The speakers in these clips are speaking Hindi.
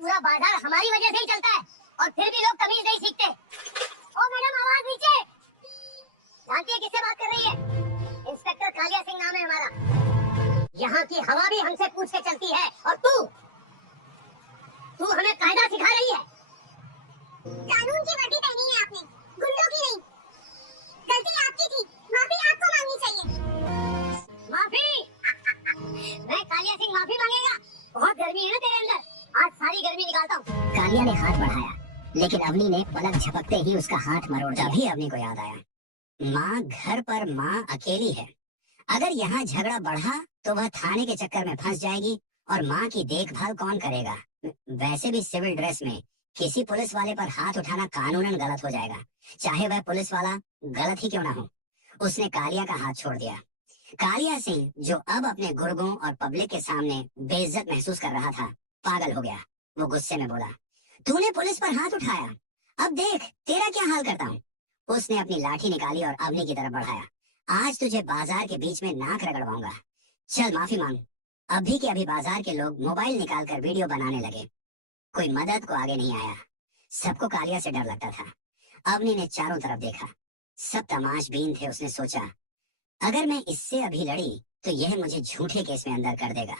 पूरा बाजार हमारी वजह से ही चलता है और फिर भी लोग तमीज नहीं सीखते। ओ मैडम, आवाज नीचे। जानती है किससे बात कर रही है? इंस्पेक्टर कालिया सिंह नाम है हमारा। यहाँ की हवा भी हमसे पूछ के चलती है और तू हमें कायदा सिखा रही है। कानून की वर्दी पहनी है आपने, गुंडों की नहीं। गलती आपकी थी, माफी आपको मांगनी चाहिए। माफी? मैं कालिया सिंह माफी मांगेगा? बहुत गर्मी है ना तेरे अंदर, आज सारी गर्मी निकालता हूँ। कालिया ने हाथ बढ़ाया, लेकिन अवनी ने पलक झपकते ही उसका हाथ मरोड़ दिया। तभी अवनी को याद आया, माँ घर पर माँ अकेली है। अगर यहाँ झगड़ा बढ़ा तो वह थाने के चक्कर में फंस जाएगी और माँ की देखभाल कौन करेगा? वैसे भी सिविल ड्रेस में किसी पुलिस वाले पर हाथ उठाना कानूनन गलत हो जाएगा, चाहे वह पुलिस वाला गलत ही क्यों ना हो। उसने कालिया का हाथ छोड़ दिया। कालिया सिंह, जो अब अपने गुर्गों और पब्लिक के सामने बेइज्जत महसूस कर रहा था, पागल हो गया। वो गुस्से में बोला, तूने पुलिस पर हाथ उठाया, अब देख तेरा क्या हाल करता हूँ। उसने अपनी लाठी निकाली और अवनी की तरफ बढ़ाया। आज तुझे बाजार के बीच में नाक रगड़वाऊंगा। चल माफी मांग। अभी के अभी बाजार के लोग मोबाइल निकालकर वीडियो बनाने लगे। कोई मदद को आगे नहीं आया। सबको कालिया से डर लगता था। अवनी ने चारों तरफ देखा, सब तमाशबीन थे। उसने सोचा, अगर मैं इससे अभी लड़ी तो यह मुझे झूठे केस में अंदर कर देगा,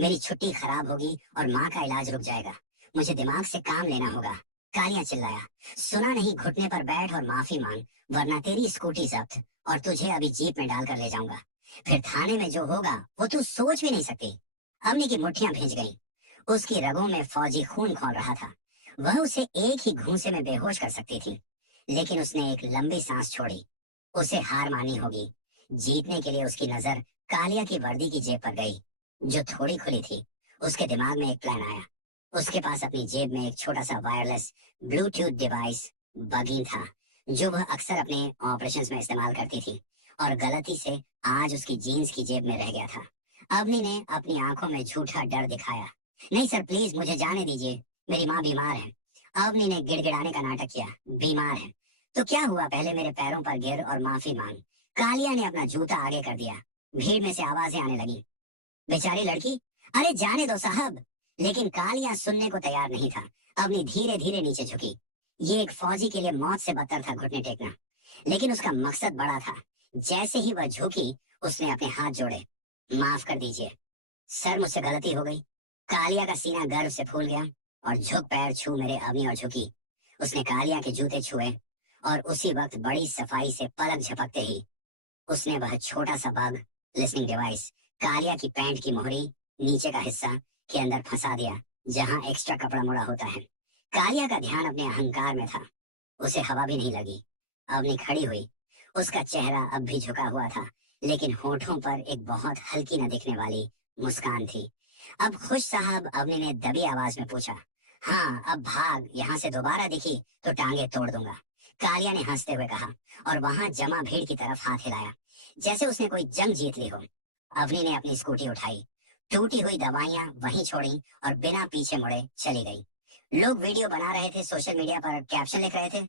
मेरी छुट्टी खराब होगी और माँ का इलाज रुक जाएगा। मुझे दिमाग से काम लेना होगा। कालिया चिल्लाया, सुना नहीं, घुटने पर बैठ और माफी मांग, वरना तेरी स्कूटी जब्त और तुझे अभी जीप में डालकर ले जाऊंगा। फिर थाने में जो होगा वो तू सोच भी नहीं सकती। अवनी की मुट्ठियां भींच गईं। उसकी रगों में फौजी खून खौल रहा था। वह उसे एक ही घूंसे में बेहोश कर सकती थी, लेकिन उसने एक लंबी सांस छोड़ी। उसे हार माननी होगी। जीतने के लिए उसकी नजर कालिया की वर्दी की जेब पर गई, जो थोड़ी खुली थी। उसके दिमाग में एक प्लान आया। उसके पास अपनी जेब में एक छोटा सा वायरलेस ब्लूटूथ डिवाइस बगीन था, जो वह अक्सर अपने ऑपरेशंस में इस्तेमाल करती थी, और गलती से आज उसकी जीन्स की जेब में रह गया था। अवनी ने अपनी आंखों में झूठा डर दिखाया। नहीं सर, प्लीज मुझे जाने दीजिए, मेरी माँ बीमार है। अवनी ने गिड़गिड़ाने का नाटक किया। बीमार है तो क्या हुआ, पहले मेरे पैरों पर गिर और माफी मांग। कालिया ने अपना जूता आगे कर दिया। भीड़ में से आवाजें आने लगी, बेचारी लड़की, अरे जाने दो साहब। लेकिन कालिया सुनने को तैयार नहीं था। अवनी धीरे धीरे नीचे झुकी। ये एक फौजी के लिए मौत से बदतर था घुटने टेकना, लेकिन उसका मकसद बड़ा था। जैसे ही वह झुकी, उसने अपने हाथ जोड़े। माफ कर दीजिए सर, मुझसे गलती हो गई। कालिया का सीना गर्व से फूल गया और झुक पैर छू मेरे अवनी और झुकी। उसने कालिया के जूते छुए और उसी वक्त बड़ी सफाई से पलक झपकते ही उसने वह छोटा सा बग लिसनिंग डिवाइस कालिया की पैंट की मोहरी नीचे का हिस्सा के अंदर फंसा दिया, जहां एक्स्ट्रा कपड़ा मुड़ा होता है। कालिया का ध्यान अपने अहंकार में था। उसे हवा भी नहीं लगी। अवनी खड़ी हुई। उसका चेहरा अब भी झुका हुआ था, लेकिन होठों पर एक बहुत हल्की न दिखने वाली मुस्कान थी। अब खुश साहब, अवनी ने दबी आवाज में पूछा। हाँ, अब भाग, यहाँ से दोबारा दिखी तो टांगे तोड़ दूंगा, कालिया ने हंसते हुए कहा, और वहां जमा भीड़ की तरफ हाथ हिलाया, जैसे उसने कोई जंग जीत ली हो। अवनी ने अपनी स्कूटी उठाई, टूटी हुई दवाइयां वहीं छोड़ी और बिना पीछे मुड़े चली गई। लोग वीडियो बना रहे थे, सोशल मीडिया पर कैप्शन लिख रहे थे,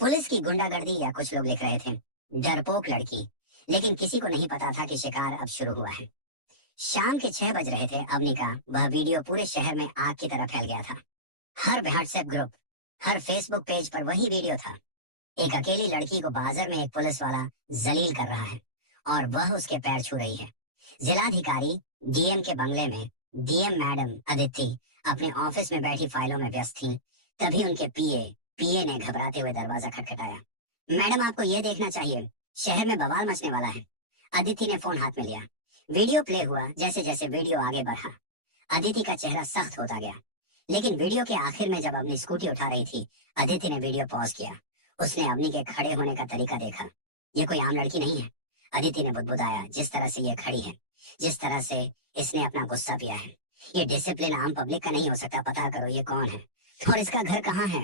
पुलिस की गुंडागर्दी, या कुछ लोग लिख रहे थे, डरपोक लड़की। लेकिन किसी को नहीं पता था कि शिकार अब शुरू हुआ है। शाम के 6 बज रहे थे। अवनी का वह वीडियो पूरे शहर में आग की तरह फैल गया था। हर व्हाट्सएप ग्रुप, हर फेसबुक पेज पर वही वीडियो था। एक अकेली लड़की को बाजार में एक पुलिस वाला जलील कर रहा है और वह उसके पैर छू रही है। जिलाधिकारी डीएम के बंगले में डीएम मैडम अदिति अपने ऑफिस में बैठी फाइलों में व्यस्त थीं। तभी उनके पीए ने घबराते हुए दरवाजा खटखटाया। मैडम, आपको ये देखना चाहिए, शहर में बवाल मचने वाला है। अदिति ने फोन हाथ में लिया। वीडियो प्ले हुआ। जैसे जैसे वीडियो आगे बढ़ा, अदिति का चेहरा सख्त होता गया। लेकिन वीडियो के आखिर में जब अपनी स्कूटी उठा रही थी, अदिति ने वीडियो पॉज किया। उसने अवनी के खड़े होने का तरीका देखा। ये कोई आम लड़की नहीं है, अदिति ने बुदबुदाया। जिस तरह से ये खड़ी है, जिस तरह से इसने अपना गुस्सा पिया है, ये डिसिप्लिन आम पब्लिक का नहीं हो सकता। पता करो ये कौन है और इसका घर कहाँ है।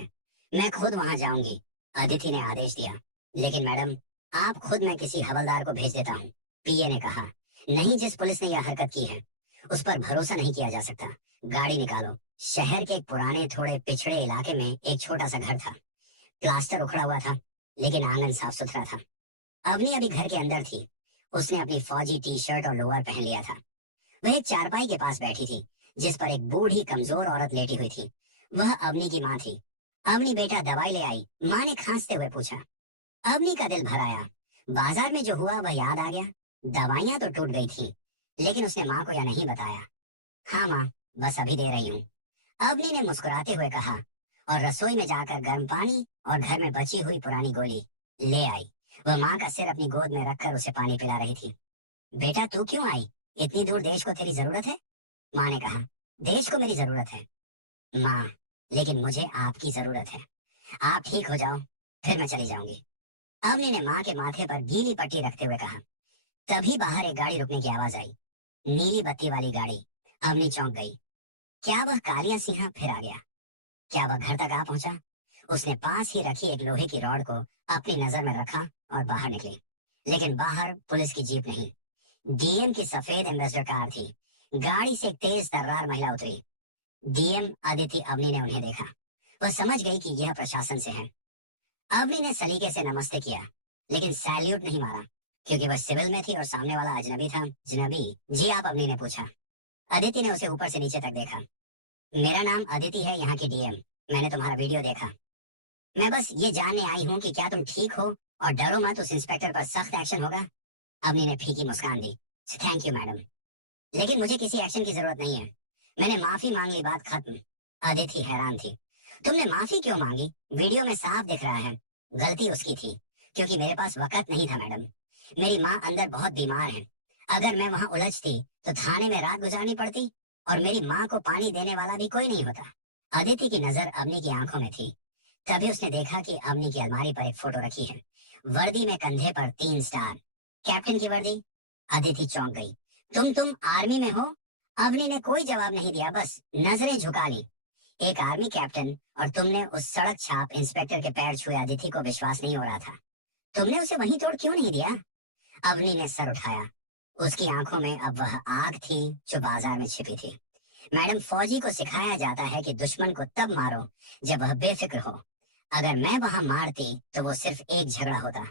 मैं खुद वहां जाऊंगी, अदिति ने आदेश दिया। लेकिन मैडम, आप खुद, मैं किसी हवलदार को भेज देता हूँ, पीए ने कहा। नहीं, जिस पुलिस ने यह हरकत की है उस पर भरोसा नहीं किया जा सकता। गाड़ी निकालो। शहर के एक पुराने थोड़े पिछड़े इलाके में एक छोटा सा घर था। प्लास्टर उखड़ा हुआ था, लेकिन आंगन साफ सुथरा था। अवनी अभी घर के अंदर थी। उसने अपनी फौजी टी शर्ट और लोअर पहन लिया था। वह एक चारपाई के पास बैठी थी, जिस पर एक बूढ़ी कमजोर औरत लेटी हुई थी। वह अवनी की माँ थी। अवनी बेटा दवाई ले आई, माँ ने खांसते हुए पूछा। अवनी का दिल भर आया। बाजार में जो हुआ वह याद आ गया। दवाइयां तो टूट गई थी, लेकिन उसने माँ को यह नहीं बताया। हाँ माँ, बस अभी दे रही हूँ, अवनी ने मुस्कुराते हुए कहा, और रसोई में जाकर गर्म पानी और घर में बची हुई पुरानी गोली ले आई। वह माँ का सिर अपनी गोद में रखकर उसे पानी पिला रही थी। बेटा तू क्यों आई? इतनी दूर देश को तेरी जरूरत है? माँ ने कहा, देश को मेरी जरूरत है माँ, लेकिन मुझे आपकी जरूरत है। आप ठीक हो जाओ, फिर मैं चली जाऊंगी। अवनी ने माँ के माथे पर गीली पट्टी रखते हुए कहा। तभी बाहर एक गाड़ी रुकने की आवाज आई। नीली बत्ती वाली गाड़ी। अवनी चौंक गई। क्या वह कालिया सिंह फिर आ गया? क्या वह घर तक आ पहुंचा? उसने पास ही रखी एक लोहे की रॉड को अपनी नजर में रखा और बाहर निकली। लेकिन बाहर पुलिस की जीप नहीं, डीएम की सफेद एम्बेसडर कार थी। गाड़ी से एक तेज तर्रार महिला उतरी। डीएम अदिति अवनी ने उन्हें देखा। वह समझ गई कि यह प्रशासन से है। अवनी ने सलीके से नमस्ते किया, लेकिन सैल्यूट नहीं मारा, क्योंकि वह सिविल में थी और सामने वाला अजनबी था। जनाबी जी आप? अवनी ने पूछा। अदिति ने उसे ऊपर से नीचे तक देखा। मेरा नाम अदिति है, यहाँ की डीएम। मैंने तुम्हारा वीडियो देखा। मैं बस ये जानने आई हूँ कि क्या तुम ठीक हो, और डरो मत, उस इंस्पेक्टर पर सख्त एक्शन होगा। अवनी ने फीकी मुस्कान दी। थैंक यू मैडम, लेकिन मुझे किसी एक्शन की जरूरत नहीं है। मैंने माफी मांग ली, बात खत्म। अदिति हैरान थी। तुमने माफी क्यों मांगी? वीडियो में साफ दिख रहा है गलती उसकी थी, क्योंकि मेरे पास वक्त नहीं था मैडम। मेरी माँ अंदर बहुत बीमार है। अगर मैं वहाँ उलझती तो थाने में रात गुजारनी पड़ती, और मेरी माँ को पानी देने वाला भी कोई नहीं होता। अदिति की नजर अवनी की आंखों में थी। तभी उसने देखा कि अवनी की अलमारी पर एक फोटो रखी है। वर्दी में कंधे पर 3 स्टार, कैप्टन की वर्दी। अदिति चौंक गई। तुम आर्मी में हो? अवनी ने कोई जवाब नहीं दिया, बस नजरें झुका ली। एक आर्मी कैप्टन, और तुमने उस सड़क छाप इंस्पेक्टर के पैर छुए। अदिति को विश्वास नहीं हो रहा था। तुमने उसे वहीं तोड़ क्यों नहीं दिया? अवनी ने सर उठाया। उसकी आंखों में अब वह आग थी जो बाजार में छिपी थी। मैडम, फौजी को सिखाया जाता है कि दुश्मन को तब मारो जब वह बेफिक्र हो। अगर मैं वहां मारती तो वो सिर्फ एक झगड़ा होता।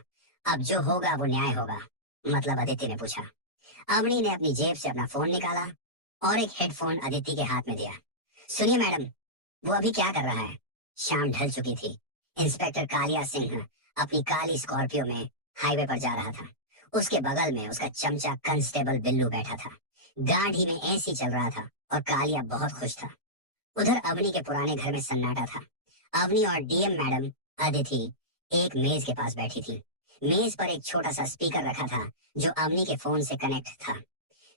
अब जो होगा वो न्याय होगा। मतलब? अदिति ने पूछा। अवनी ने अपनी जेब से अपना फोन निकाला और एक हेडफोन अदिति के हाथ में दिया। सुनिए मैडम, वो अभी क्या कर रहा है? शाम ढल चुकी थी। इंस्पेक्टर कालिया सिंह अपनी काली स्कॉर्पियो में हाईवे पर जा रहा था। उसके बगल में उसका चमचा कांस्टेबल बिल्लू बैठा था। गाड़ी में एसी चल रहा था और कालिया बहुत खुश था। उधर अवनी के पुराने घर में सन्नाटा था। अवनी और डीएम मैडम अदिति एक मेज के पास बैठी थी। मेज पर एक छोटा सा स्पीकर रखा था जो अवनी के फोन से कनेक्ट था।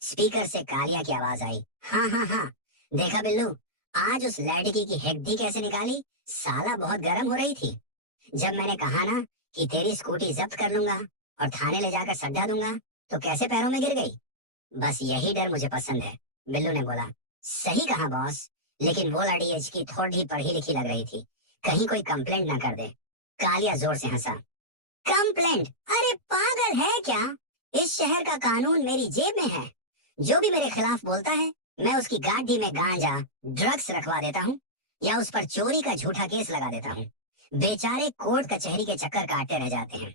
स्पीकर से कालिया की आवाज आई। हाँ हाँ हाँ, देखा बिल्लू, आज उस लड़की की हेड्डी कैसे निकाली? साला बहुत गर्म हो रही थी। जब मैंने कहा ना कि तेरी स्कूटी जब्त कर लूंगा और थाने ले जाकर सड्डा दूंगा, तो कैसे पैरों में गिर गई? बस यही डर मुझे पसंद है, बिल्लू ने बोला। सही कहा बॉस, लेकिन वो लड़ी इसकी थोड़ी पढ़ी लिखी लग रही थी। कहीं कोई कंप्लेंट ना कर दे। कालिया जोर से हंसा। कंप्लेंट? अरे पागल है क्या? इस शहर का कानून मेरी जेब में है। जो भी मेरे खिलाफ बोलता है, मैं उसकी गाड़ी में गांजा ड्रग्स रखवा देता हूँ, या उस पर चोरी का झूठा केस लगा देता हूँ। बेचारे कोर्ट कचहरी के चक्कर काटते रह जाते हैं।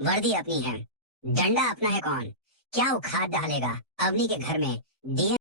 वर्दी अपनी है, डंडा अपना है। कौन क्या उखाड़ डालेगा अवनी के घर में? डीएम